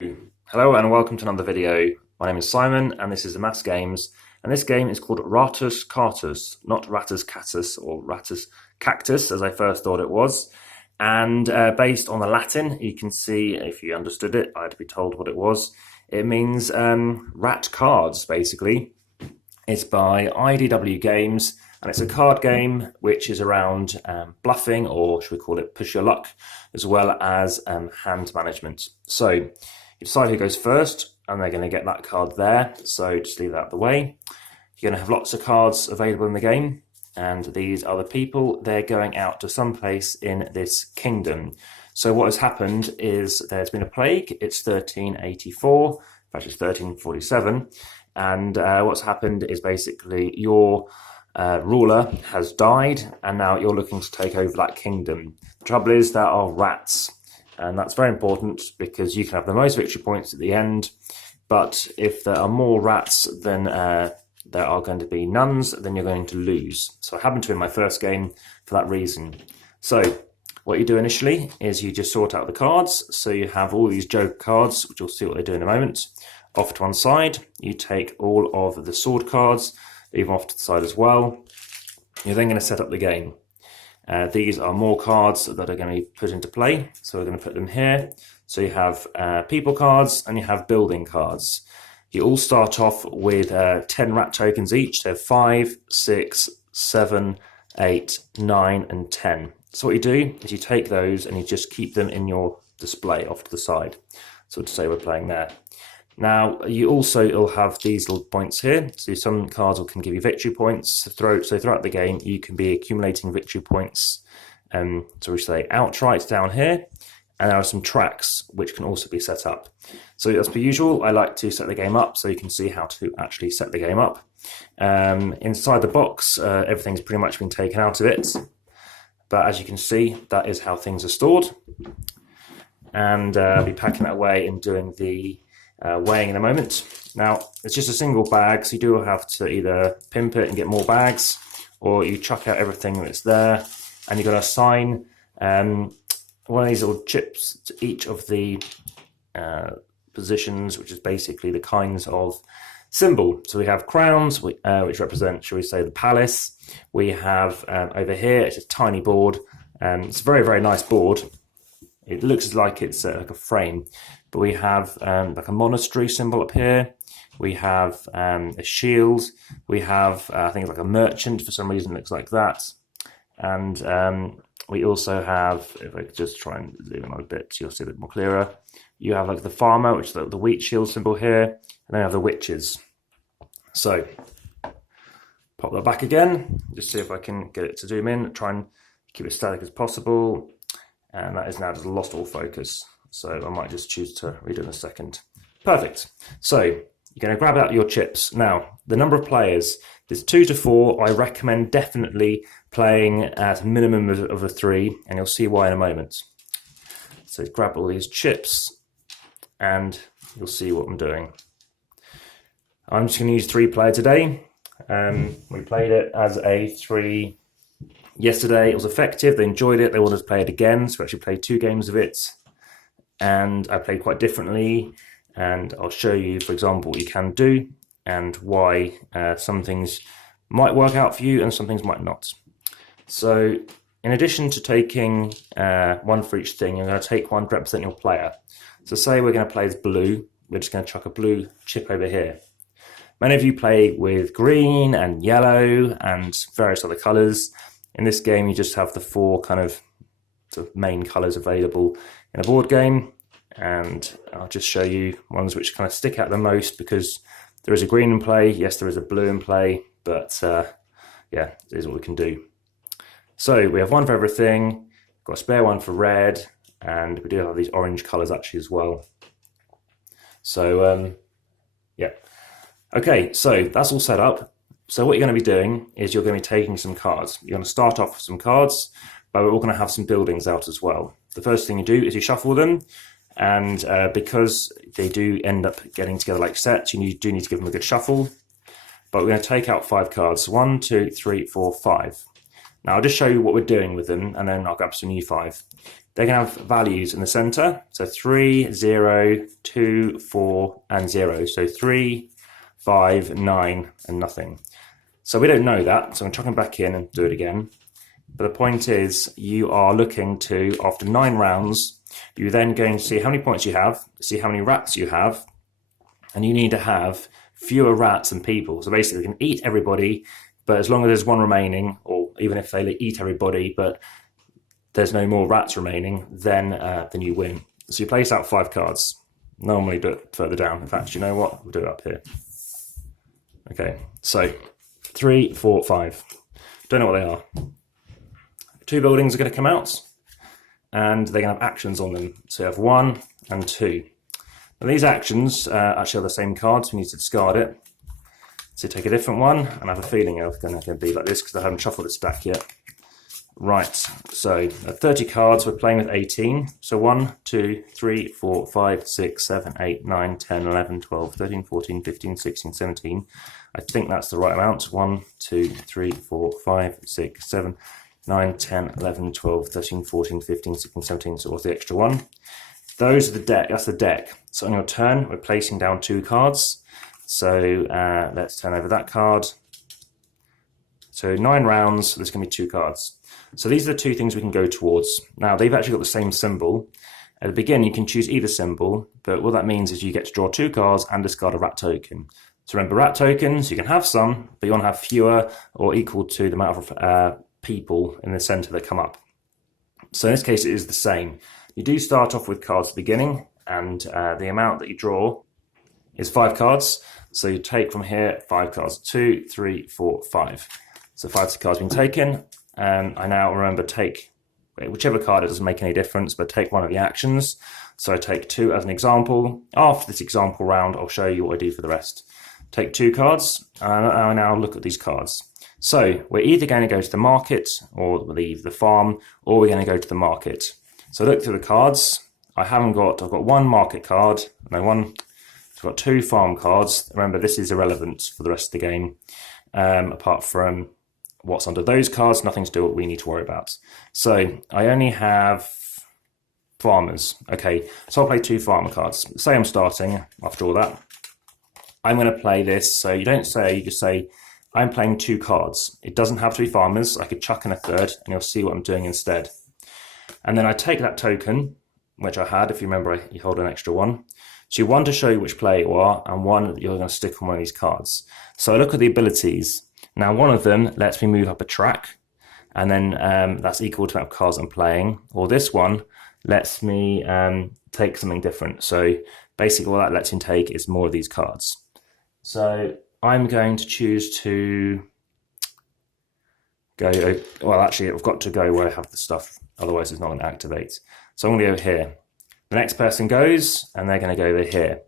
Hello and welcome to another video. My name is Simon and this is Amass Games, and this game is called Rattus Cartus, not Rattus Cartus or Rattus Cactus as I first thought it was. And based on the Latin, you can see, if you understood it, I had to be told what it was. It means rat cards, basically. It's by IDW Games, and it's a card game which is around bluffing, or should we call it push your luck, as well as hand management. So you decide who goes first, and they're going to get that card there, so just leave that out of the way. You're going to have lots of cards available in the game, and these are the people. They're going out to some place in this kingdom. So what has happened is there's been a plague. It's 1384, in fact it's 1347, and what's happened is basically your ruler has died, and now you're looking to take over that kingdom. The trouble is there are rats, and that's very important because you can have the most victory points at the end, but if there are more rats than there are going to be nuns, then you're going to lose. So I happened to win my first game for that reason. So what you do initially is you just sort out the cards. So you have all these joker cards, which you'll see what they do in a moment, off to one side. You take all of the sword cards, leave them off to the side as well. You're then going to set up the game. These are more cards that are going to be put into play, so we're going to put them here. So you have people cards and you have building cards. You all start off with 10 rat tokens each, so 5, 6, 7, 8, 9 and 10. So what you do is you take those and you just keep them in your display off to the side. So to say we're playing there. Now, you also will have these little points here. So some cards can give you victory points. So throughout the game, you can be accumulating victory points. So we say outright down here. And there are some tracks which can also be set up. So as per usual, I like to set the game up so you can see how to actually set the game up. Inside the box, everything's pretty much been taken out of it. But as you can see, that is how things are stored. And I'll be packing that away and doing the weighing in a moment. Now, it's just a single bag, so you do have to either pimp it and get more bags, or you chuck out everything that's there, and you're going to assign one of these little chips to each of the positions, which is basically the kinds of symbol. So we have crowns, which represent, shall we say, the palace. We have over here, it's a tiny board. It's a very, very nice board. It looks like it's like a frame. But we have like a monastery symbol up here. We have a shield. We have, I think it's like a merchant, for some reason it looks like that. And we also have, if I could just try and zoom in a bit, so you'll see a bit more clearer. You have like the farmer, which is like the wheat shield symbol here. And then you have the witches. So, pop that back again. Just see if I can get it to zoom in. Try and keep it static as possible. And that is now just lost all focus. So I might just choose to read it in a second. Perfect. So you're going to grab out your chips. Now, the number of players, there's 2 to 4. I recommend definitely playing at a minimum of a 3, and you'll see why in a moment. So grab all these chips, and you'll see what I'm doing. I'm just going to use 3-player today. We played it as a 3 yesterday. It was effective. They enjoyed it. They wanted to play it again, so we actually played 2 games of it. And I played quite differently, and I'll show you, for example, what you can do and why some things might work out for you and some things might not. So in addition to taking one for each thing, you're going to take one to represent your player. So say we're going to play as blue, we're just going to chuck a blue chip over here. Many of you play with green and yellow and various other colours. In this game, you just have the 4 kind of sort of main colours available in a board game, and I'll just show you ones which kind of stick out the most because there is a green in play. Yes, there is a blue in play, but yeah, it is what we can do. So we have one for everything, got a spare one for red, and we do have these orange colours actually as well. So yeah, okay, so that's all set up. So what you're going to be doing is you're going to be taking some cards. You're going to start off with some cards, but we're all going to have some buildings out as well. The first thing you do is you shuffle them, and because they do end up getting together like sets, you do need to give them a good shuffle. But we're going to take out 5 cards. 1, 2, 3, 4, 5. Now I'll just show you what we're doing with them, and then I'll grab some new 5. They're going to have values in the center, so 3, 0, 2, 4, and 0. So 3, 5, 9, and nothing. So we don't know that, so I'm chucking back in and do it again. But the point is, you are looking to, after 9 rounds, you're then going to see how many points you have, see how many rats you have, and you need to have fewer rats than people. So basically, you can eat everybody, but as long as there's one remaining, or even if they eat everybody, but there's no more rats remaining, then you win. So you place out 5 cards. Normally do it further down. In fact, you know what? We'll do it up here. Okay, so 3, 4, 5. Don't know what they are. 2 buildings are going to come out, and they're going to have actions on them. So you have 1 and 2. Now these actions actually are the same cards. We need to discard it. So take a different one, and I have a feeling it's going to be like this because I haven't shuffled the stack yet. Right, so 30 cards, we're playing with 18. So 1, 2, 3, 4, 5, 6, 7, 8, 9, 10, 11, 12, 13, 14, 15, 16, 17. I think that's the right amount. 1, 2, 3, 4, 5, 6, 7, 9, 10, 11, 12, 13, 14, 15, 16, 17. So what's the extra one? Those are the deck. That's the deck. So on your turn, we're placing down 2 cards. So let's turn over that card. So 9 rounds, there's going to be 2 cards. So these are the 2 things we can go towards. Now, they've actually got the same symbol. At the beginning, you can choose either symbol, but what that means is you get to draw 2 cards and discard a rat token. So remember, rat tokens, you can have some, but you want to have fewer or equal to the amount of people in the center that come up. So in this case, it is the same. You do start off with cards at the beginning, and the amount that you draw is 5 cards. So you take from here 5 cards, 2, 3, 4, 5. So 5 cards being taken. I now remember take whichever card, it doesn't make any difference, but take one of the actions. So I take 2 as an example. After this example round, I'll show you what I do for the rest. Take 2 cards, and I now look at these cards. So we're either going to go to the market or the farm, or we're going to go to the market. So look through the cards. I've got 1 market card, I've got 2 farm cards. Remember, this is irrelevant for the rest of the game, apart from what's under those cards, nothing to do what we need to worry about. So I only have farmers. Okay, so I'll play 2 farmer cards. Say I'm starting after all that. I'm going to play this. So you don't say, you just say, I'm playing 2 cards. It doesn't have to be farmers. I could chuck in a third and you'll see what I'm doing instead. And then I take that token, which I had, if you remember, you hold an extra 1. So you want to show you which player you are, and 1 you're going to stick on one of these cards. So I look at the abilities. Now, one of them lets me move up a track, and then that's equal to the amount of cards I'm playing. Or this one lets me take something different. So basically what that lets me take is more of these cards. So I'm going to choose to go, well, actually, I've got to go where I have the stuff, otherwise it's not going to activate. So I'm going to go here. The next person goes, and they're going to go over here.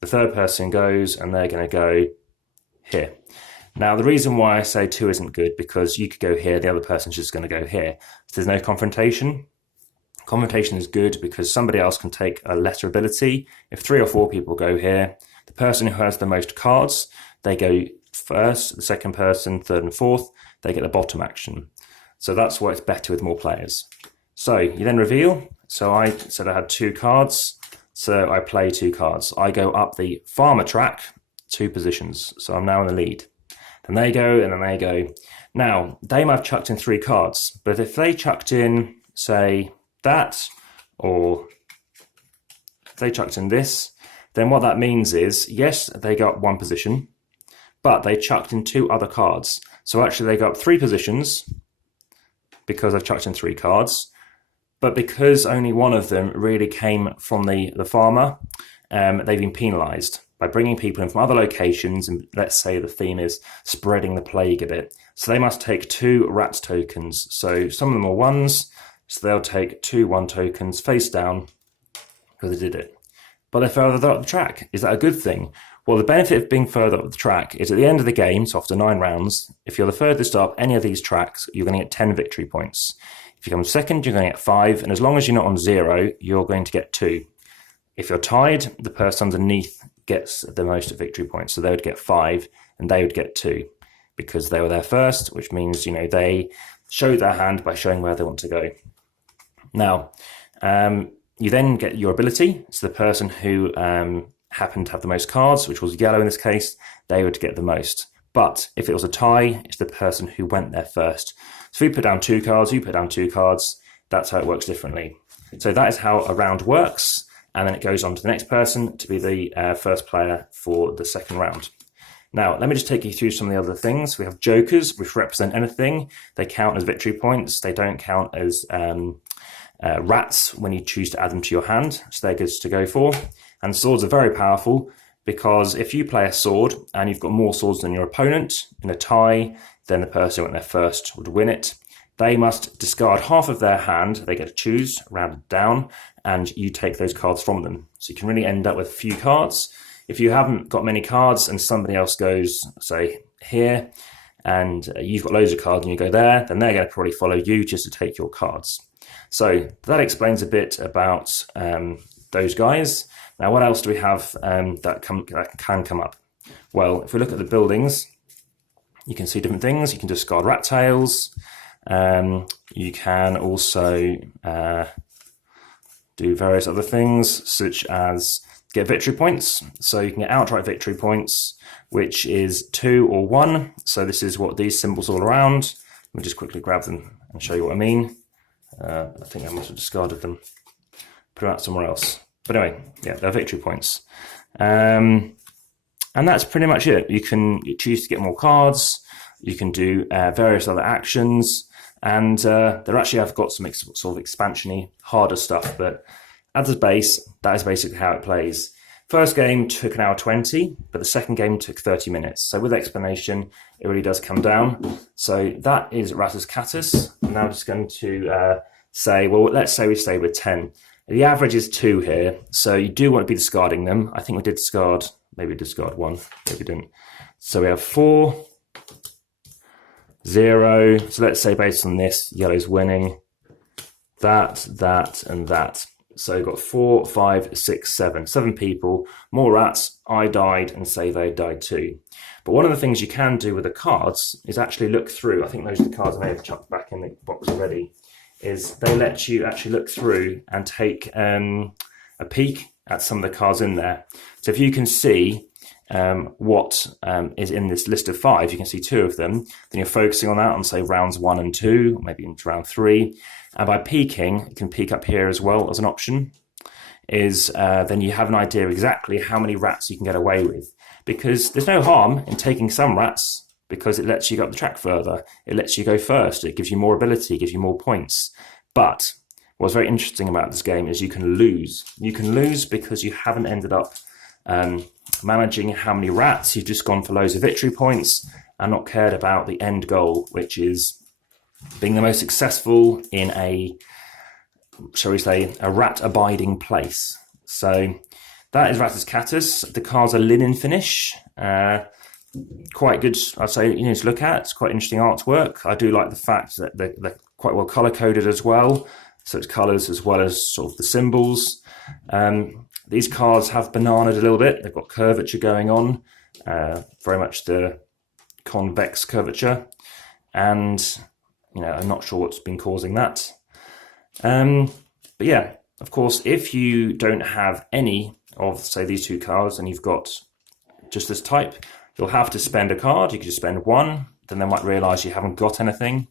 The third person goes, and they're going to go here. Now, the reason why I say 2 isn't good, because you could go here, the other person's just going to go here. So there's no confrontation. Confrontation is good because somebody else can take a lesser ability. If 3 or 4 people go here, the person who has the most cards, they go first, the second person, third and fourth, they get the bottom action. So that's why it's better with more players. So you then reveal. So I said I had 2 cards, so I play 2 cards. I go up the farmer track 2 positions, so I'm now in the lead. Then they go, and then they go. Now, they might have chucked in 3 cards, but if they chucked in, say, that, or if they chucked in this, then what that means is, yes, they got 1 position, but they chucked in 2 other cards. So actually they got 3 positions because I've chucked in 3 cards, but because only one of them really came from the farmer, they've been penalised by bringing people in from other locations, and let's say the theme is spreading the plague a bit. So they must take 2 rat tokens. So some of them are 1s, so they'll take 2 1 tokens face down because they did it. But they're further up the track. Is that a good thing? Well, the benefit of being further up the track is at the end of the game, so after 9 rounds, if you're the furthest up any of these tracks, you're going to get 10 victory points. If you come second, you're going to get 5, and as long as you're not on 0, you're going to get 2. If you're tied, the person underneath gets the most victory points, so they would get 5 and they would get 2 because they were there first, which means, you know, they show their hand by showing where they want to go. Now, you then get your ability. So the person who happened to have the most cards, which was yellow in this case, they would get the most. But if it was a tie, it's the person who went there first. So if we put down 2 cards, you put down 2 cards, that's how it works differently. So that is how a round works, and then it goes on to the next person to be the first player for the second round. Now, let me just take you through some of the other things. We have jokers, which represent anything. They count as victory points. They don't count as rats when you choose to add them to your hand, so they're good to go for. And swords are very powerful, because if you play a sword and you've got more swords than your opponent in a tie, then the person who went there first would win it. They must discard half of their hand. They get to choose, rounded down, and you take those cards from them. So you can really end up with a few cards. If you haven't got many cards and somebody else goes, say, here, and you've got loads of cards and you go there, then they're going to probably follow you just to take your cards. So that explains a bit about those guys. Now, what else do we have that can come up? Well, if we look at the buildings, you can see different things. You can discard rat tails. You can also do various other things, such as get victory points. So you can get outright victory points, which is 2 or 1. So this is what these symbols all around. Let me just quickly grab them and show you what I mean. I think I must have discarded them. Put them out somewhere else. But anyway, yeah, they're victory points. And that's pretty much it. You can choose to get more cards. You can do various other actions. And they actually have got some sort of expansion-y, harder stuff. But as a base, that is basically how it plays. First game took 1 hour 20, but the second game took 30 minutes. So with explanation, it really does come down. So that is Rattus Cartus. I'm now just going to say, well, let's say we stay with 10. The average is 2 here, so you do want to be discarding them. I think we did discard, maybe discard 1, maybe we didn't. So we have 4, 0. So let's say based on this, yellow's winning. That, and that. So you've got 4, 5, 6, 7. 7 people, more rats. I died, and say they died too. But one of the things you can do with the cards is actually look through. I think those are the cards I may have chucked back in the box already. Is they let you actually look through and take a peek at some of the cards in there. So if you can see what is in this list of 5, you can see 2 of them, then you're focusing on that on, say, rounds 1 and 2, maybe into round 3. And by peeking, you can peek up here as well as an option, then you have an idea of exactly how many rats you can get away with. Because there's no harm in taking some rats, because it lets you go up the track further. It lets you go first. It gives you more ability, gives you more points. But what's very interesting about this game is you can lose. You can lose because you haven't ended up managing how many rats. You've just gone for loads of victory points and not cared about the end goal, which is being the most successful in a, shall we say, a rat-abiding place. So that is Rattus Cartus. The cards are linen finish. Quite good, I'd say, to look at. It's quite interesting artwork. I do like the fact that they're quite well color-coded as well. So it's colors as well as sort of the symbols. These cards have bananaed a little bit. They've got curvature going on, very much the convex curvature. And, I'm not sure what's been causing that. But yeah, of course, if you don't have any of, say, these 2 cards and you've got just this type, you'll have to spend a card. You could just spend 1, then they might realise you haven't got anything.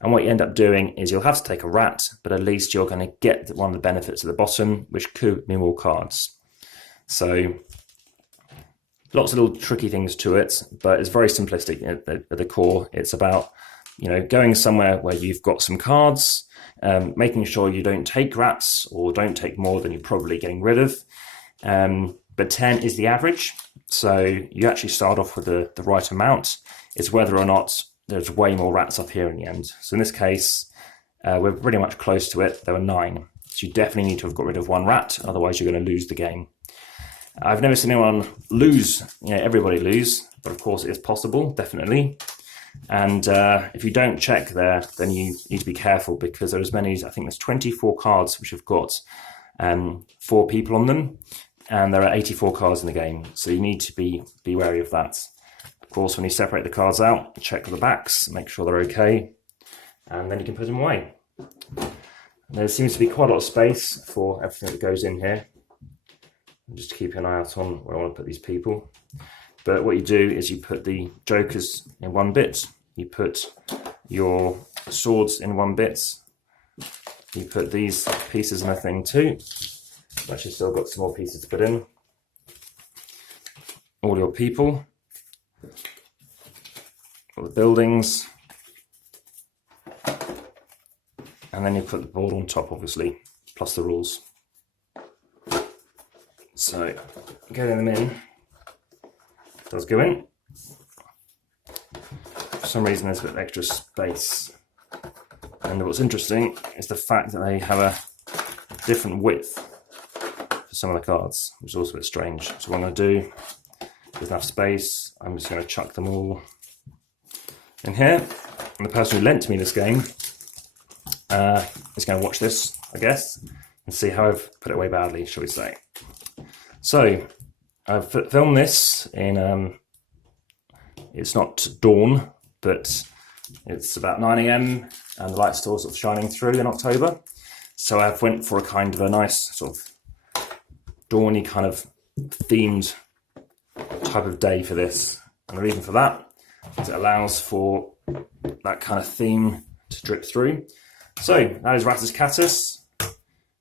And what you end up doing is you'll have to take a rat, but at least you're going to get one of the benefits at the bottom, which could be more cards. So lots of little tricky things to it, but it's very simplistic at the core. It's about, going somewhere where you've got some cards, making sure you don't take rats or don't take more than you're probably getting rid of. But 10 is the average. So you actually start off with the right amount. It's whether or not there's way more rats up here in the end. So in this case, we're pretty much close to it. There were 9. So you definitely need to have got rid of 1 rat, otherwise you're going to lose the game. I've never seen anyone lose, everybody lose, but of course it is possible, definitely. And if you don't check there, then you need to be careful, because there's I think there's 24 cards which have got 4 people on them. And there are 84 cards in the game, so you need to be wary of that. Of course, when you separate the cards out, check the backs, make sure they're okay. and then you can put them away. There seems to be quite a lot of space for everything that goes in here. Just keep an eye out on where I want to put these people. But what you do is you put the jokers in one bit, you put your swords in one bit, you put these pieces in a thing too. I've actually still got some more pieces to put in. All your people, all the buildings, and then you put the board on top, obviously, plus the rules. So, getting them in does go in. For some reason there's a bit of extra space. And what's interesting is the fact that they have a different width for some of the cards, which is also a bit strange. So what I'm going to do, with enough space, I'm just going to chuck them all in here. And the person who lent me this game is going to watch this, I guess, and see how I've put it away badly, shall we say. So, I've filmed this in, it's not dawn, but it's about 9 AM and the light's still sort of shining through in October. So I've went for a kind of a nice sort of dawny kind of themed type of day for this. And the reason for that is it allows for that kind of theme to drip through. So that is Rattus Cartus.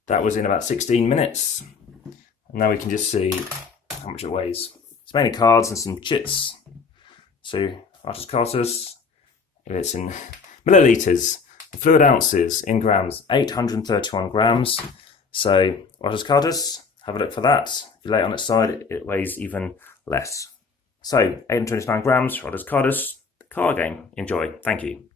That was in about 16 minutes. And now we can just see how much it weighs. It's mainly cards and some chits. So Rattus Cartus, it's in milliliters, fluid ounces in grams, 831 grams. So Rattus Cartus, have a look for that. If you lay it on its side, it weighs even less. So 829 grams, Rattus Cartus, card game. Enjoy. Thank you.